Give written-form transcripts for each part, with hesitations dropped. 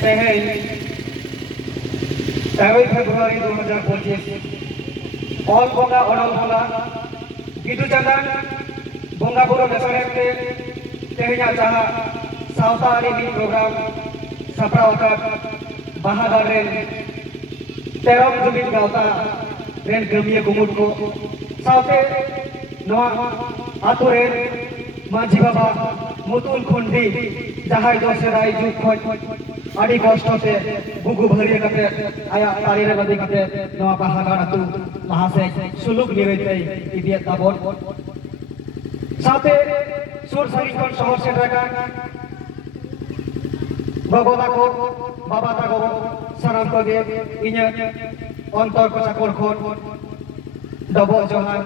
तेहें 13 February 2025 all बोंगा ओडल बोंगा बिदु चंदन बोंगा बुरो नेसोरेते तेहें जहाँ सावतारी मी programme सप्रावता बाहादार rain तेरम Zubin गावता रेन गमिया गुमुट को सावते नवा आतु रेन मांझी बाबा मुतुल खुंडी जहाँ दो सेदाई जुग खोज आदि कष्ट से बुगु भरिया कते आया तारी रे बदी कते नवा बाहादार आतु लहा से सुलुक निरते इदिया ताबोन साथे सुर संगीत शहर से रखा बाबा को साराम को गे इन्हें अंतर को चाकोर खोन डबल जोहार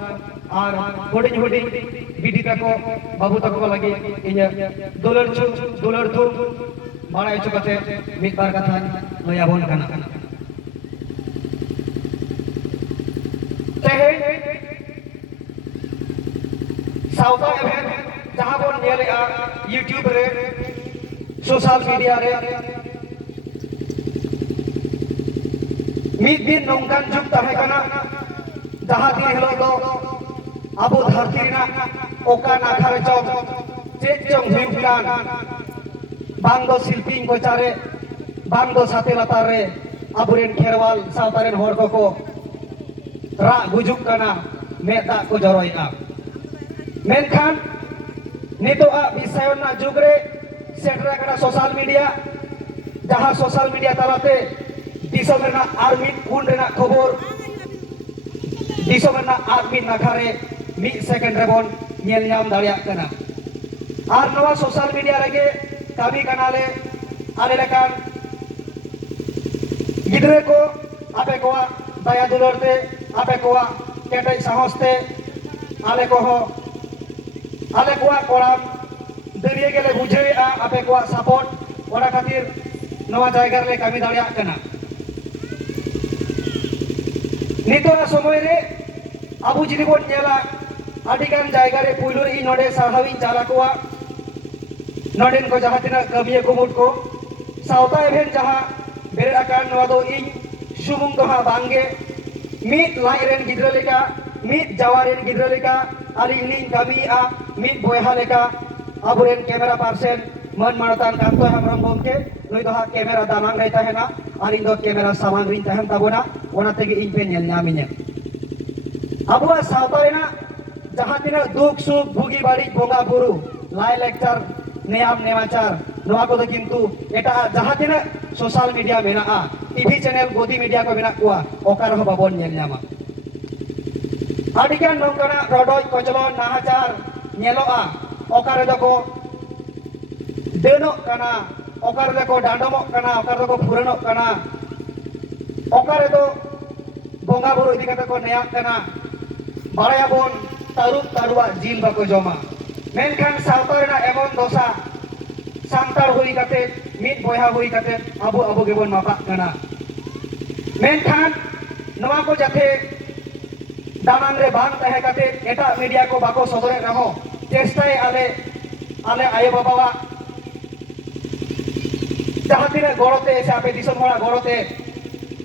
और हुडिंग हुडिंग बिडी तको बाबू तको को लगे इन्हें दुलर थु मारा चुकते मित बार कथा लयाबोन कना तेहे साउथा एवेंट जहां बोन नेले यूट्यूब रे सोशल मीडिया रे मिद दिन नौकान जुग ताहे कना जहां दिन हेलो दो आबो धरती ना ओका नाखा रे चौ चेक चंग हुयुकान बांग दो शिल्पी को चारे बांग दो साथे लातार रे आबुरेन खेरवाल सावतारेन हर को रा गुजुक कना मेदा को जरोइना मेनखान नितो आ विषयना जुग रे सेटरा कना सोशल मीडिया जहां सोशल मीडिया तलाते दिसम रेना आर्मी कुन रेना खबर दिसम रेना आर्मी नाखारे मी सेकंड रेबन नेल नाम दाड़िया कना आर नवा सोशल मीडिया रेगे कामी कनाले आले लेकान गिद्रे को आपे को दया दुलरते आपे को केटे साहसते आले को कोराम दरिया गेले बुझे आपे को सपोर्ट ओना खातिर नवा जायगा रे कामी दाड़िया कना नितो समय रे आबू जिदि बोन नेला आदिगान जायगा रे पुइलो इ नोडे साहाविन चाला कोआ नोडेन को जहां तिना कमिया गुमुट को सावता एभेन जहां बेरे आकार नवा दो इ सुमुंग दोहा बांगे मिट लाइरेन गिद्रा लेका मिट जावारेन गिद्रा लेका आली निन कमिया मिट बोयहा लेका आबुरेन कैमरा पर्सन मन मानतान कांतो हमरम गोमके नई दोहा कैमरा दानांग रे ताहेना आर इन दो कैमरा सामान रिन ताहेन ताबोना ओना तेगे इन पे नेल नामिने आबुआ सावतारेना जहां तिना दुख सुख भुगी बाड़ी बोंगा बुरु लाई लेक्चर नेयाम नेमाचार नवा को किंतु एटा जहां तिना सोशल मीडिया मेना टीवी चैनल गोदी मीडिया को मेना कुआ ओकार हो बाबोन नेल नामा आदिगान नोंकाना रडोय कचलन नाहाचार नेलोआ ओकार दको देनो कना ओकार दको डांडमो कना ओकार दको फुरनो कना ओकार दो बोंगा बुरु इदि कते को नेया कना बाड़ाया बोन तारुक तारुआ जिल बाको जमा मेनखान सावतारेना एमन दोसा सांतार हुई कते मिट बोया हुई कते आबू आबू गेबोन मापा कना मेनखान नवा को जाथे दानांग रे बांग तहे कते एटा मीडिया को बाको सदरे रहो चेष्टाय आले आयो बाबा जहां तिना गड़ते से आपे दिसम होड़ा गड़ते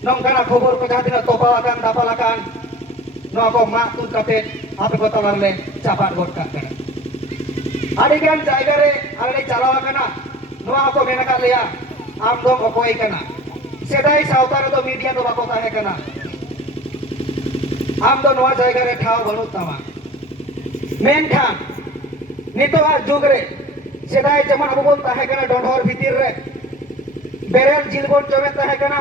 नंकाना खबर को जहां तिना तोपालाकान दापालाकान नवा को मा तुत कते आपे को तलारले चापाट गोट कना आदिगान जायगा रे आले चलावा कना नवा को मेनका लिया आम दो अकोय कना सेदाई सावतार दो मीडिया दो बाको ताहे कना आम दो नवा जायगा रे ठाव बनु तमा मेनखान नितो आ जुग रे सेदाई जमन अबो बोन ताहे कना डोंढोर भीतिर रे बेरेल जिलबोन जमे ताहे कना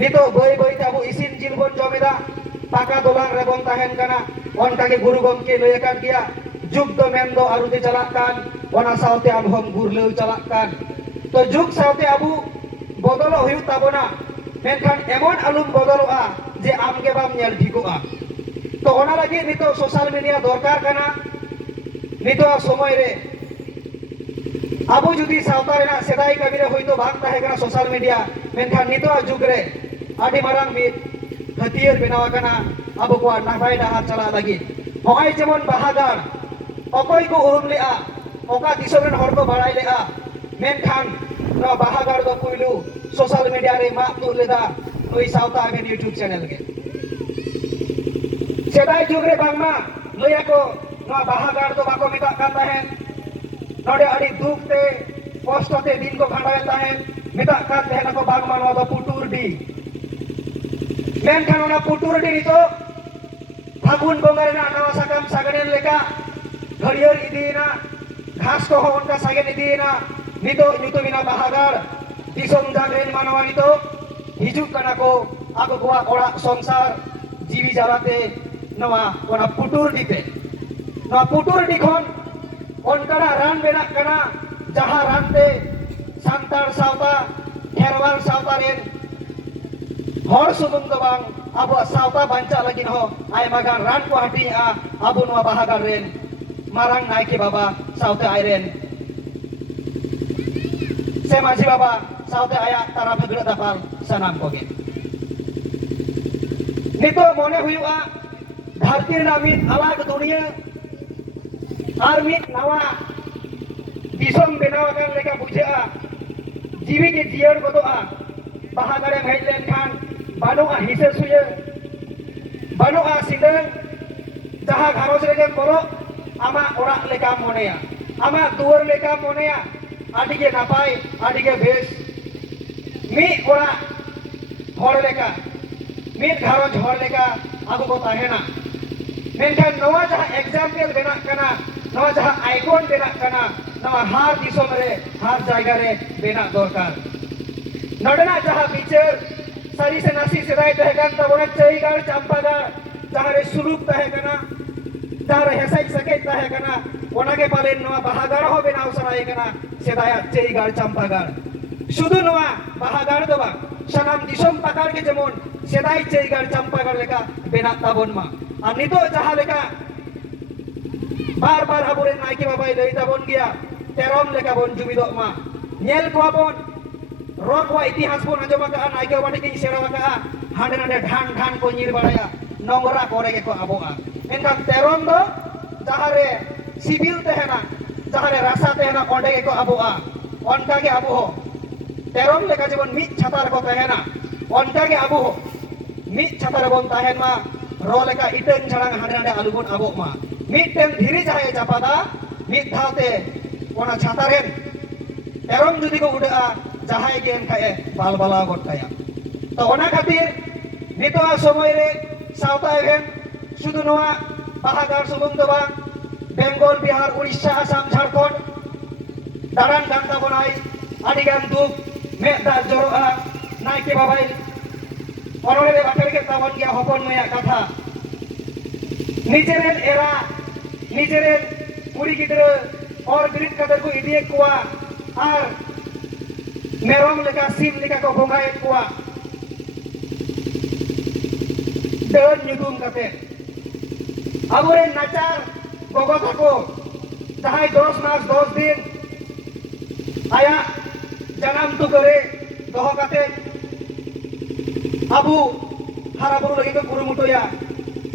नितो बई बई ताबो इसिन जिलबोन जमेदा पाका दोलान रे बोन ताहेन कना ओनका के गुरु गमके लयकान गया जुग दो मेन दो आरुते चलाकान ओना सावते आबो हम गुरलेउ चलाकान तो जुग सावते आबू बदलो हुयु ताबोना मेनखान एमन आलुम बदलोआ जे आमगे बाम नेल ठिकोआ तो ओना लागि नितो सोशल मीडिया दरकार कना नितो समय रे आबू जुदी सावतारेना सेदाई कबि रे होइतो बांग ताहे कना सोशल मीडिया मेनखान नितो जुग रे आदि मारांग मित हथियार बेनावा कना आबू को नाफाय डाहार चला लागि होय जेमन बाहागार अकोय को उरुम लेआ ओका दिसोरेन हर को बाड़ाय लेआ मेनखान no bahagar do puilu social media re mak tu leda noi sauta agen YouTube channel ge sedai jug re bangma loya ko no bahagar do bako meta kan tahen node adi duk te kosto te din ko khandawe tahen meta kan tahen ko bangma no do putur di menkhan ona putur di itu Fagun bongare na nawa sakam saganen leka ghariyor idina घास को उनका सागे दी ना नितो नितो बिना बाहागर दिसोम जागरेन मानवा नितो हिजुक कना को आगो गोवा ओड़ा संसार जीवी जालाते नवा ओना पुटुर दिते नवा पुटुर दिखोन ओनकरा रान बेना कना जहां रानते सांतार सावता खेरवाल सावता रेन हर सुबुंग दो बांग अब सावता बांचा लगिन हो आय मगान रान को हटी आ अब नवा बाहागर rain marang naiki baba saute airen se maji baba saute aya tara bhagre dapal sanam koge nito mone huyuga dhartir namit alag dunia armit nawa disom benawakan leka bujea jiwi ke jiar godoa bahagare bhailen khan banua hise suye banua sindang jaha gharos regen boro ama orak leka monea ama duar leka monea adige napai adige bes mi ora hor leka mi gharon hor leka agu ko tahena menkhan noa jaha example bena kana noa jaha icon bena kana noa har disom re har jayga re bena dorkar nodena jaha bichar sari se nasi sedai tehekan tabone cheigar champagar jaha re suluk tehekana dar hesai sakit tahe kana onage palen noa bahagar ho benau sarai kana sedaya cheigar champagar শুধু নোয়া বাহাগার দেবা সানাম দিশম পাকার কে যেমন সেদাই চeigar champagar লেখা বেনা তাবন মা আর নিতো যাহা লেখা বারবার আবুরেন নাইকি বাবাই লই তাবন গিয়া তেরম লেখা বন জুমিদ মা নেল কোবন রক ওয়া ইতিহাস বন আজমা কা নাইকি বাবাটি কি সেরা কা হাঁডে নাডে ঢান ঢান কো নির বাড়ায়া নোংরা করে কে কো আবোয়া এনকান তেরম দো যাহারে সিভিল তেহেনা যাহারে রাসা তেহেনা ওডে কে কো আবোয়া অনকা কে আবো তেরম লেখা জীবন মিট ছাতার কো তেহেনা অনকা কে আবো মিট ছাতার বন তাহেন মা র লেখা ইটেন ছাড়াং হাঁডে নাডে আলু বন আবো মা মিট টেন ধীরে যাহে চাপাদা মিট ধাতে ওনা ছাতারেন তেরম যদি কো উডা যাহাই গে এনকায়ে বালবালা গটকায়া তো ওনা খাতির নিতো সময় রে সাউথ আইভেন শুধু নোয়া বাহাগার সুবুং দবা বেঙ্গল বিহার উড়িষ্যা আসাম ঝাড়খণ্ড দারান গান্তা বনাই আদিগান দুপ মেদা জরোয়া নাইকে বাবাই অনরে বাকের কে তাবন গিয়া হপন ময়া কথা নিজেরেন এরা নিজেরেন কুড়ি গিদ্রে और ग्रीन कदर को इडिए कुआ और मेरम लेका सिम लेका को बोंगाए कुआ देवन निगुम कते अबुरे नाचार गोगो थाको जहां 10 मास 10 दिन आया जन्म तो करे दोह कते अबु हारा बुरु लगी को कुरुमुटोया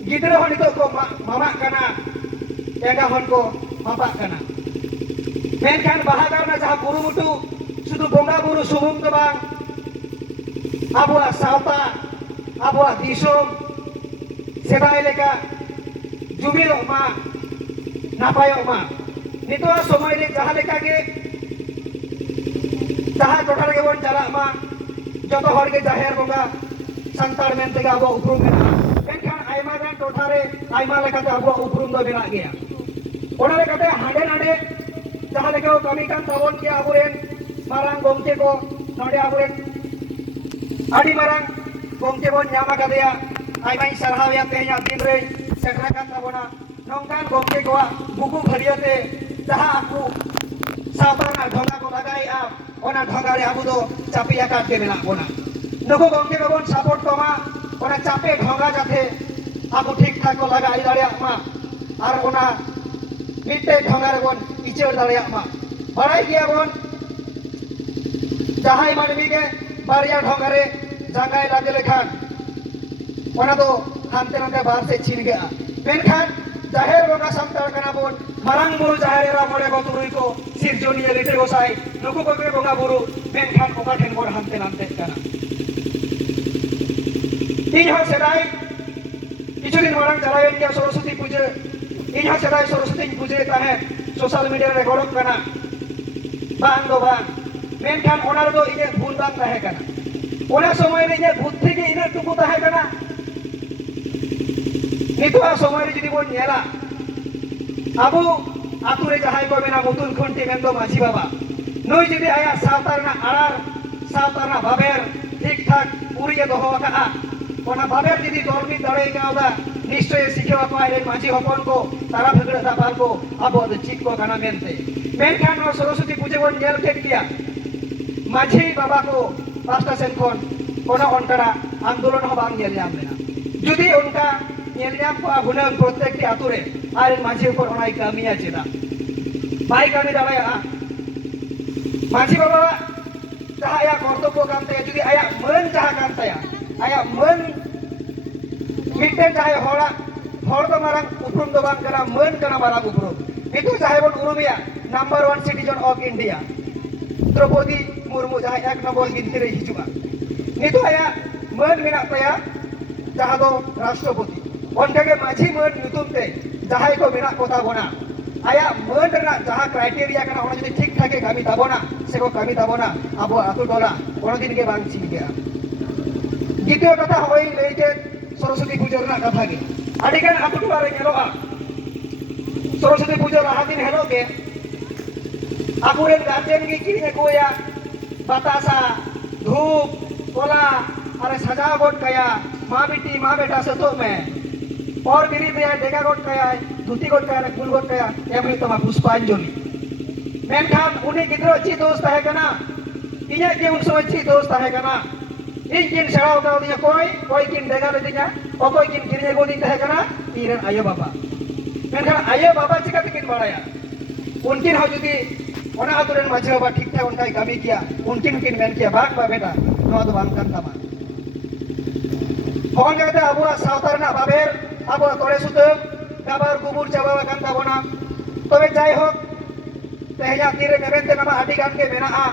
गिद्रे हन तो को मामा कना एगा हन को मापा कना मेनखान बाहागार ना जहां कुरुमुटु शुधु बोंगा बुरु सुबुं तो बांग आबुआ सावता आबुआ दिसोम सेदाय लेका जुबिल मा नापाय मा नितो समय रे जहां लेका गे जहां टोटाल गे बन चला मा जतो हर गे जाहेर बोंगा संतार मेन तेगा आबो उपरुम मेना मेनखान आयमा गान टोटारे आयमा लेका ते आबो उपरुम दो बेना गया ओना लेकाते हाडे नाडे जहां लेका कमी कान ताबन के आबुरेन मारांग गमते को नडे आबुरेन आडी मारांग गमते बन ᱧᱟᱢ ᱟᱠᱟᱫᱮᱭᱟ आयमाई सरहावया तेहया दिन रे सेटरा कान ताबोना नोंकान गमते को बुकु भरियाते जहां आकु साबाना ढोंगा को लगाई आ ओना ढोंगा रे आबु दो चापिया काट के मेना बोना नको गमते को बन सपोर्ट कमा ओना चापे ढोंगा जाथे आबु ठीक ठाक को लगाई दाड़िया मा आर ओना मिटे ढोंगा रे बन इचर दाड़िया मा बड़ाई गया बन जहां मानवी के बारिया ढोंगा रे जांगाई लागे लेखान ओना तो हानते नाते बाहर से छीन गया मेनखान जाहेर बोगा संतार कना bone marang buru jaharera mole ko turui ko sirjoniya lite gosai nuku ko bonga buru menkhan oka then bor hante nante kana ini hak sedai কিছুদিন marang chalayen gya Saraswati puja ini hak sedai Saraswati puja tahe social media re gorok kana bang do bang menkhan onar do ine bhul bang tahe kana ona somoy re ine buddhi ge ine tuku tahe kana nitwa somoy re jodi bon nyela abu ature jahay ko mena mutun khunti mendo maji baba noi jodi aya sautarna arar sautarna baber ঠিক ঠাক পুরিয়ে দহ কা ona baber jodi dormi dare gaoda নিশ্চয় শিখেwa ko aire maji hopon ko tara bhegda da palko abo de chik ko kana mente menkan no Saraswati puja bon nyel ke dia maji baba ko pasta sen kon ona onkara आंदोलन ho bang nyel nyam lena jodi onka nyel nyam ko hunang protekti ature aire maji upor onai kamiya cheda bai kami dalaya maji baba cahaya kortopo kante jodi aya men jaha kante aya men mitten jahay hora hor do marang uprum do bang kana men kana marang uprum itu jahay bon urumia number 1 citizen of India Draupadi Murmu jahay ek nombor ginti re hijuga itu aya men menak taya jaha do rashtrapati onkage maji men nyutum te jahay ko menak kota bona aya men rena jaha criteria kana ona jodi ঠিক থাকে kami tabona seko kami tabona abo atu dola ono din ke bang chige দ্বিতীয় কথা হই leite Saraswati puja rena katha ge adikan atu tolare nyeloa Saraswati puja laha din helo ge akuren garden ge kini koya batasa धूप Cola अरे सजावट कया माँ बेटी माँ बेटा से तो मैं और बिरी दिया डेगा गोट कया धुती गोट कया फूल गोट कया एमनी तमा पुष्पांजलि मेनखान उन्हीं गिद्रो ची दोस्त है कना इन्या के उन समय ची दोस्त है कना इन किन सेवा का दिया कोई किन डेगा ले दिया और कोई किन किने को दिया है कना तीरन आयो बाबा मेनखान आयो बाबा चिका किन बड़ाया उनकिन हो जुदी ona aturen maji baba ठीक ठाक उनका कमी किया उनकिन मेन किया बाग बा बेटा नवा तो बांग kan tama Hong kata abu sautarna baber abu tore sutem kabar kubur cabawa kan tabona tobe jai hok tehnya tire mebente nama adi kan ke mena a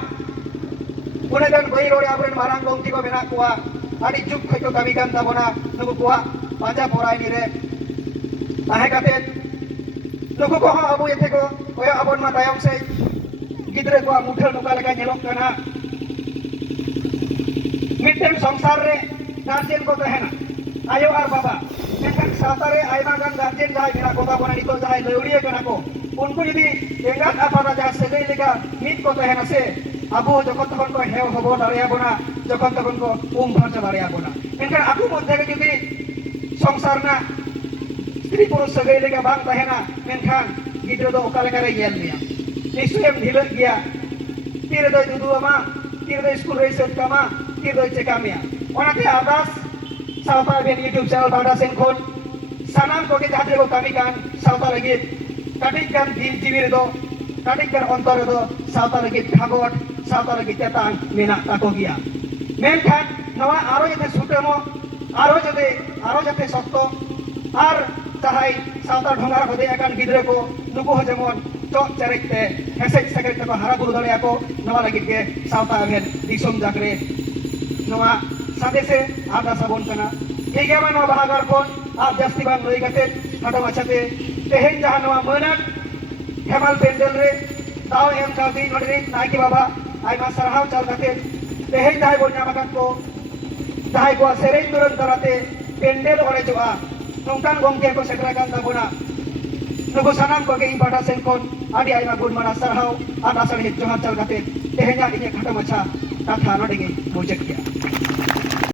unedan goi rode aburen marang gongti ko mena kuwa adi juk kheko kami kan tabona nuku kuwa panja porai ni re tahe kate nuku ko abu yete ko koyo abon ma tayong sei gidre ko muthal nuka leka nyelok kana mitten সংসার re guardian को तहना आयो are बाबा मेनखान सावतारे आयमा गान guardian जाय मेरा कोता बना नितो जाय लौड़िए कना को उनको यदि एंगात आपादा जा सगै लेगा मित को तहना से आबो जखन तखन को हेव हबो दारिया बना जखन तखन को फाचा दारिया बना मेनखान आकु मध्य के यदि संसार ना स्त्री पुरुष सगै लेगा बांग तहना मेनखान गिद्रो दो ओका लेका रे येल निया निश्चय ढिल गया तीरे दो दुदु मा तीरे दो स्कूल रे सेट कामा तीरे दो चेकामिया ओनाते आदास सावता Ben YouTube channel bada sen khon sanam ko ke jahre ko kami kan Savata lagi katik kan jiwir do katik kan ontor do Savata lagi bhagot Savata lagi tetang mena tako gia menkhan nawa aro jate sutemo aro jate sokto ar tahai सावता ढोंगार hode akan gidre ko nuku ho jemon chok charekte hesek sekrekte ko hara guru dale ako nawa lagi ke सावता ben disom jakre nawa साथे से आधा सबोन कना ठीक है मानो बाहर कौन आप जस्ती बांग लोई कते हटो मचाते तेहें जहाँ नवा मनाक हेमल पेंडल रे ताऊ एम का दिन नडरे नाइकी बाबा आई मां सरहाव चल कते तेहें दाई बोलना मकान को दाई को सेरें तुरंत कराते पेंडल ओरे जोआ नौकान गोंगे को सेकरा kan tabuna nugo sanam ko ke ibadah sen kon adi ai ma gun mana सरहाव आधा सर हित जोहां चल कते तेहें जा इने खटो मचा कथा नडगे बोजक किया